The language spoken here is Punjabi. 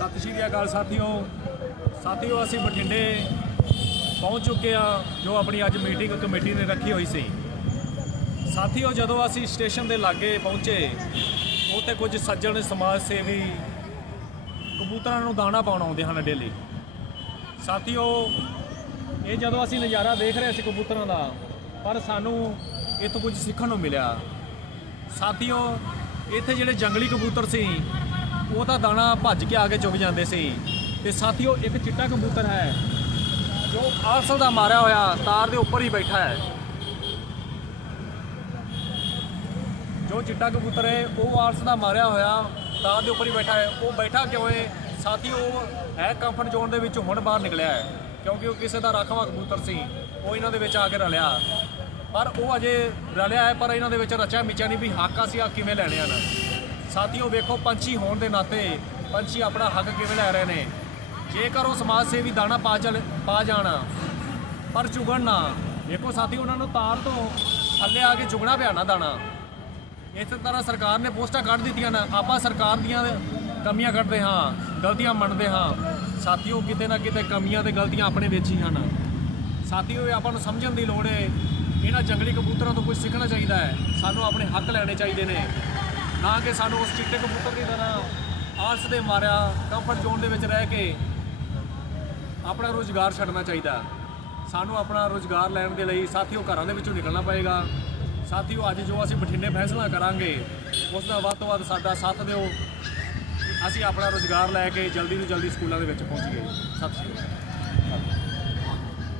ਸਤਿ ਸ਼੍ਰੀ ਅਕਾਲ ਸਾਥੀਓ। ਸਾਥੀਓ, ਅਸੀਂ ਬਠਿੰਡੇ ਪਹੁੰਚ ਚੁੱਕੇ ਆ ਜੋ ਆਪਣੀ ਅੱਜ ਮੀਟਿੰਗ ਕਮੇਟੀ ਨੇ ਰੱਖੀ ਹੋਈ ਸੀ। ਸਾਥੀਓ, ਜਦੋਂ ਅਸੀਂ ਸਟੇਸ਼ਨ ਦੇ ਲਾਗੇ ਪਹੁੰਚੇ, ਉੱਥੇ ਕੁਝ ਸੱਜਣ ਸਮਾਜ ਸੇਵੀ ਕਬੂਤਰਾਂ ਨੂੰ ਦਾਣਾ ਪਾਉਣ ਆਉਂਦੇ ਹਨ ਡੇਲੀ। ਸਾਥੀਓ, ਇਹ ਜਦੋਂ ਅਸੀਂ ਨਜ਼ਾਰਾ ਦੇਖ ਰਹੇ ਸੀ ਕਬੂਤਰਾਂ ਦਾ, ਪਰ ਸਾਨੂੰ ਇੱਥੋਂ ਕੁਝ ਸਿੱਖਣ ਨੂੰ ਮਿਲਿਆ। ਸਾਥੀਓ, ਇੱਥੇ ਜਿਹੜੇ ਜੰਗਲੀ ਕਬੂਤਰ ਸੀ ਉਹ ਤਾਂ ਦਾਣਾ ਭੱਜ ਕੇ ਆ ਕੇ ਚੁੱਕ ਜਾਂਦੇ ਸੀ। ਤੇ ਸਾਥੀਓ ਇੱਕ ਚਿੱਟਾ ਕਬੂਤਰ ਹੈ, ਜੋ ਆਸਲ ਦਾ ਮਾਰਿਆ ਹੋਇਆ ਤਾਰ ਦੇ ਉੱਪਰ ਹੀ ਬੈਠਾ ਹੈ। ਜੋ ਚਿੱਟਾ ਕਬੂਤਰ ਹੈ, ਉਹ ਆਰਸ ਦਾ ਮਾਰਿਆ ਹੋਇਆ ਤਾਰ ਦੇ ਉੱਪਰ ਹੀ ਬੈਠਾ ਹੈ। ਉਹ ਬੈਠਾ ਕਿਉਂ ਹੈ? ਸਾਥੀ, ਉਹ ਹੈ ਕੰਫਰਟ ਜ਼ੋਨ ਦੇ ਵਿੱਚ ਹੁਣ ਬਾਹਰ ਨਿਕਲਿਆ ਹੈ, ਕਿਉਂਕਿ ਉਹ ਕਿਸੇ ਦਾ ਰਾਖਵਾ ਕਬੂਤਰ ਸੀ। ਉਹ ਇਹਨਾਂ ਦੇ ਵਿੱਚ ਆ ਕੇ ਰਲਿਆ। ਪਰ ਉਹ ਅਜੇ ਰਲਿਆ ਹੈ, ਪਰ ਇਹਨਾਂ ਦੇ ਵਿੱਚ ਰਚਿਆ ਮਿਚਿਆ ਨਹੀਂ ਵੀ ਹਾਕਾ ਸੀ ਆ ਕਿਵੇਂ ਲੈਣੇ ਨਾ ਸਾਥੀਓ ਵੇਖੋ, ਪੰਛੀ ਹੋਣ ਦੇ ਨਾਤੇ ਪੰਛੀ ਆਪਣਾ ਹੱਕ ਕਿਵੇਂ ਲੈ ਰਹੇ ਨੇ? ਜੇਕਰ ਉਹ ਸਮਾਜ ਸੇਵੀ ਦਾਣਾ ਪਾ ਚਲ, ਪਾ ਜਾਣਾ, ਪਰ ਚੁਗਣ ਨਾ। ਵੇਖੋ ਸਾਥੀ ਉਹਨਾਂ ਨੂੰ ਤਾਰ ਤੋਂ ਥੱਲੇ ਆ ਕੇ ਚੁਗਣਾ ਪਿਆ ਨਾ ਦਾਣਾ। ਇਸੇ ਤਰ੍ਹਾਂ ਸਰਕਾਰ ਨੇ ਪੋਸਟਾਂ ਕੱਢ ਦਿੱਤੀਆਂ ਨਾ। ਆਪਾਂ ਸਰਕਾਰ ਦੀਆਂ ਕਮੀਆਂ ਕੱਢਦੇ ਹਾਂ, ਗਲਤੀਆਂ ਮੰਨਦੇ ਹਾਂ। ਸਾਥੀਓ, ਕਿਤੇ ਨਾ ਕਿਤੇ ਕਮੀਆਂ ਤੇ ਗਲਤੀਆਂ ਆਪਣੇ ਵਿੱਚ ਹੀ ਹਨ। ਸਾਥੀਓ, ਇਹ ਆਪਾਂ ਨੂੰ ਸਮਝਣ ਦੀ ਲੋੜ ਹੈ ਇਹਨਾਂ ਜੰਗਲੀ ਕਬੂਤਰਾਂ ਤੋਂ ਕੁਝ ਸਿੱਖਣਾ ਚਾਹੀਦਾ ਹੈ। ਸਾਨੂੰ ਆਪਣੇ ਹੱਕ ਲੈਣੇ ਚਾਹੀਦੇ ਨੇ। ਨਾ ਕਿ ਸਾਨੂੰ ਉਸ ਚਿੱਟੇ ਕਬੂਤਰ ਦੀ ਤਰ੍ਹਾਂ ਆਲਸ ਦੇ ਮਾਰਿਆ, ਕੰਫਰਟ ਜ਼ੋਨ ਦੇ ਵਿੱਚ ਰਹਿ ਕੇ ਆਪਣਾ ਰੋਜ਼ਗਾਰ ਛੱਡਣਾ ਚਾਹੀਦਾ। ਸਾਨੂੰ ਆਪਣਾ ਰੋਜ਼ਗਾਰ ਲੈਣ ਦੇ ਲਈ ਸਾਥੀਓ ਘਰਾਂ ਦੇ ਵਿੱਚੋਂ ਨਿਕਲਣਾ ਪਏਗਾ। ਸਾਥੀਓ, ਅੱਜ ਜੋ ਅਸੀਂ ਬਠਿੰਡੇ ਫੈਸਲਾ ਕਰਾਂਗੇ, ਉਸ ਦਾ ਵੱਧ ਤੋਂ ਵੱਧ ਸਾਡਾ ਸਾਥ ਦਿਓ। ਅਸੀਂ ਆਪਣਾ ਰੋਜ਼ਗਾਰ ਲੈ ਕੇ ਜਲਦੀ ਤੋਂ ਜਲਦੀ ਸਕੂਲਾਂ ਦੇ ਵਿੱਚ ਪਹੁੰਚੀਏ ਸਤਿ ਸ਼੍ਰੀ ਅਕਾਲ।